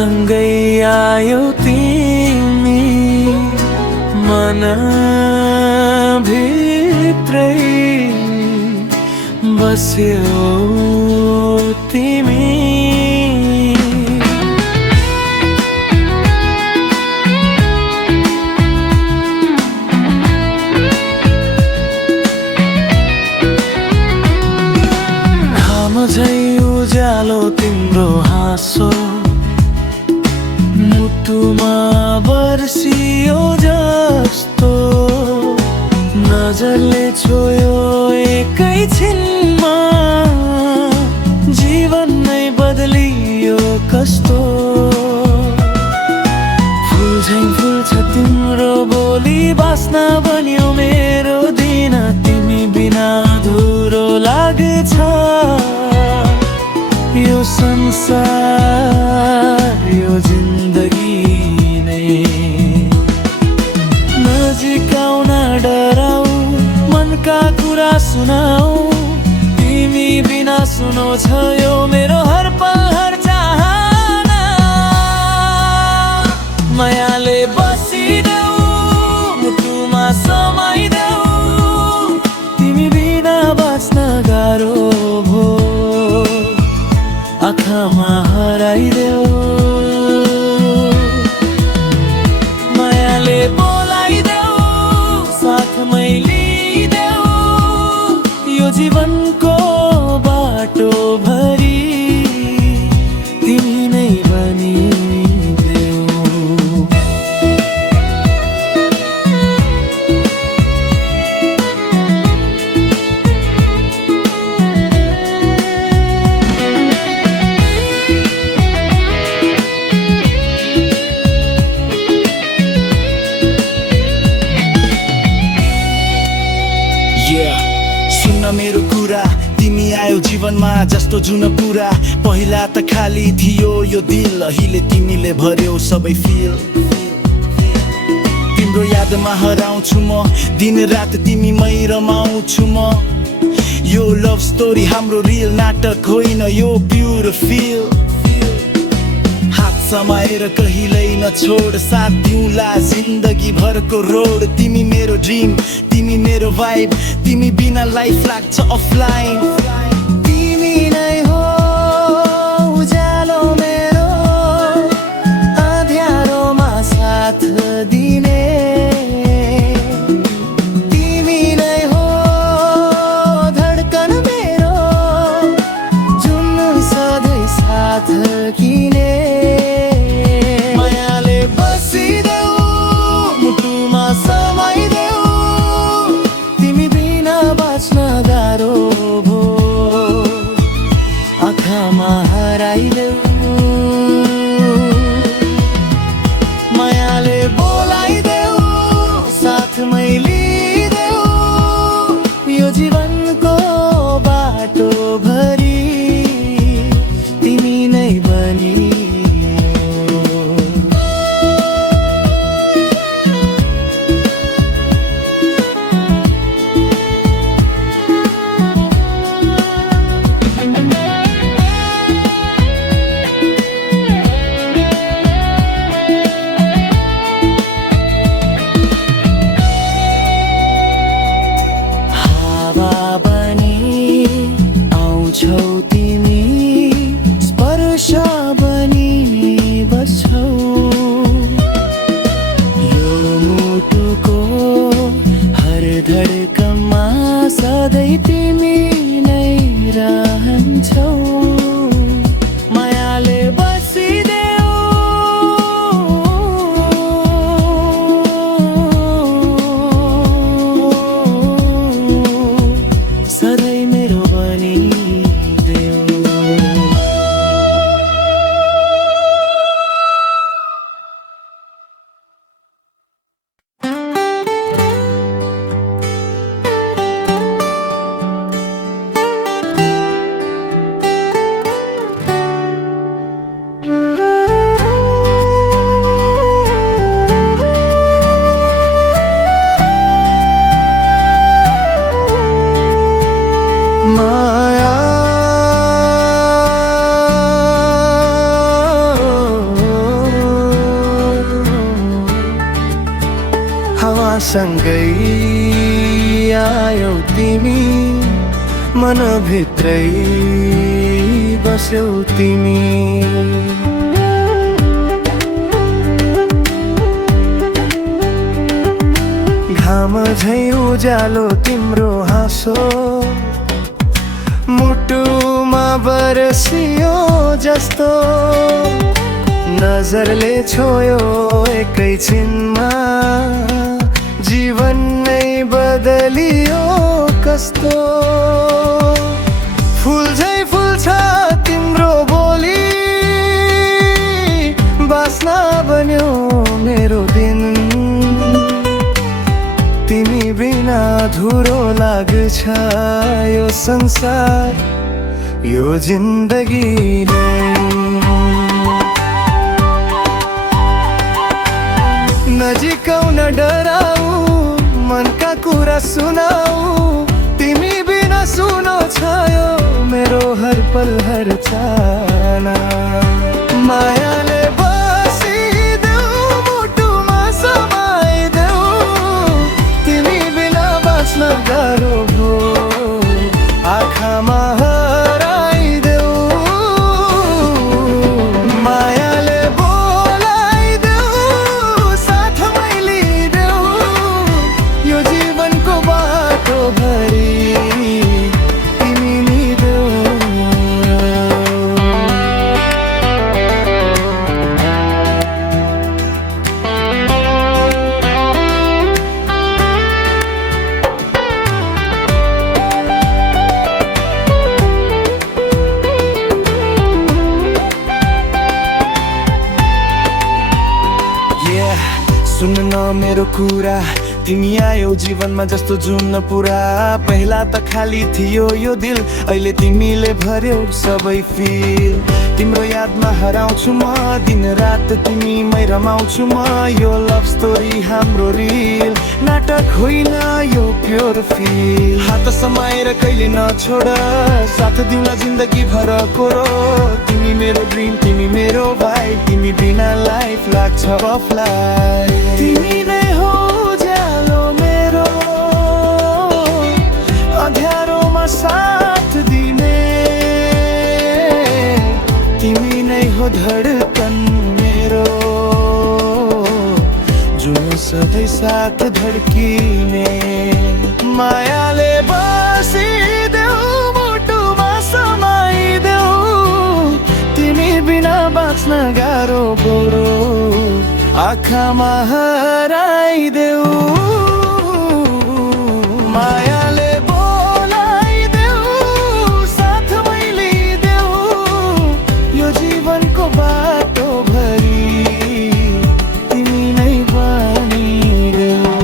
सँगै आयो तिमी मन भित्रै बस्यो तिमी। झै उज्यालो तिम्रो हाँसो मुटुमा बर्सियो जस्तो नजरले छोयो एकैछिनमा जीवन नै बदलियो कस्तो। फुल झै फुल्छ तिम्रो बोली बास्ना बन्यो मेरो दिन तिमी बिना अधुरो लाग्छ यो संसार यो जिन्दगी नै। नजिक आउन डराऊ मनका कुरा सुनाऊ तिमी बिना सुनो छ यो मेरो हर पल हर चाहना। मायाले बसिदेऊ मुटुमा समाइदेऊ तिमी बिना बाँच्न गाह्रो भो आँखामा हराइदेऊ। मायाले बोलाइदेऊ साथमै लिइदेऊ यो जीवनको बाटो भरि तिमी नै बनिदेऊ। सुन्न मेरो कुरा तिमी आयो जीवनमा जस्तो जुन कुरा पहिला त खाली थियो यो दिल अहिले तिमीले भर्यौ सबै फिल। तिम्रो यादमा हराउँछु म दिन रात तिमीमै रमाउँछु म यो लभ स्टोरी हाम्रो रियल नाटक होइन यो प्युर फिल। समाएर कहिल्यै नछोड साथ दिउँला जिन्दगी भरको रोड तिमी मेरो ड्रिम तिमी मेरो भाइब तिमी बिना लाइफ लाग्छ अफलाइन। तिमी नै हो उज्यालो मेरो अँध्यारोमा साथ दिने तिमी नै हो धड्कन मेरो जुन सधैँ साथ किने। गाह्रो भो आँखामा हराइदेऊ मायाले बोलाइदेऊ सँगै आयौ तिमी, मनभित्रै बस्यौ तिमी। घाम झै उज्यालो तिम्रो हाँसो, मुटुमा बरसियो जस्तो, नजरले छोयो एकैछिनमा, जीवन नै बदलियो कस्तो। फुल झै फुल्छ तिम्रो बोली, बास्ना बन्यो मेरो दिन, तिमी बिना धुरो लाग्छ यो संसार, यो जिन्दगी नजिकौ न डराऊ, मनका कुरा सुनाऊ, तिमी बिना सुनो छायो मेरो हर पल हर चाहना। मायाले बसिदेऊ, मुटुमा समाइदेऊ, तिमी बिना बाँच्न गाह्रो भो, आँखामा हराइदेऊ। मायाले बोलाइदेऊ, साथमै लिइदेऊ, यो जीवनको बाटो भरि तिमी नै देऊ। सुन न मेरो कुरा, तिमी आयौ जीवनमा जस्तो जुन पुरा। पहिला त खाली थियो यो दिल, अहिले तिमीले भर्यौ सबै फिल। तिम्रो यादमा हराउँछु म दिन रात, तिमीमै रमाउँछु म। यो लभ स्टोरी हाम्रो रिल नाटक होइन, यो प्योर फिल। हात समाएर कहिले नछोड, साथ दिउँला जिन्दगी भर कोरो। तिमी मेरो ड्रिम, तिमी मेरो भाइ, तिमी बिना लाइफ लाग्छ अफलाइन। तिमी नै हो उज्यालो मेरो, अँध्यारोमा साथ दिने, तिमी नै हो धडकन मेरो, जुन सधैँ साथ धड्किने। मायाले बसिदेऊ, मुटुमा समाइदेऊ, तिमी बिना बाँच्न गाह्रो बडो, आँखामा हराइदेऊ। मायाले बोलाइदेऊ, साथमै लिइदेऊ, यो जीवनको बाटो भरि तिमी नै बनिदेऊ।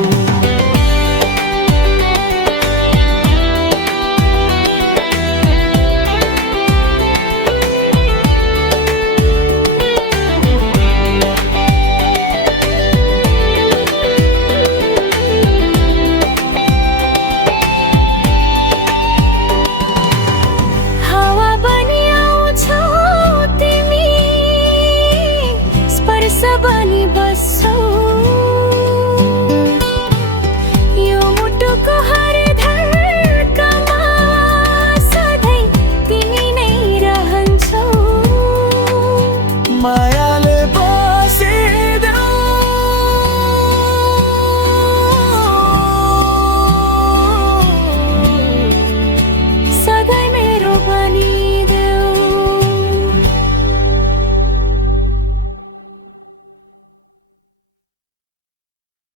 बनी बस्छौ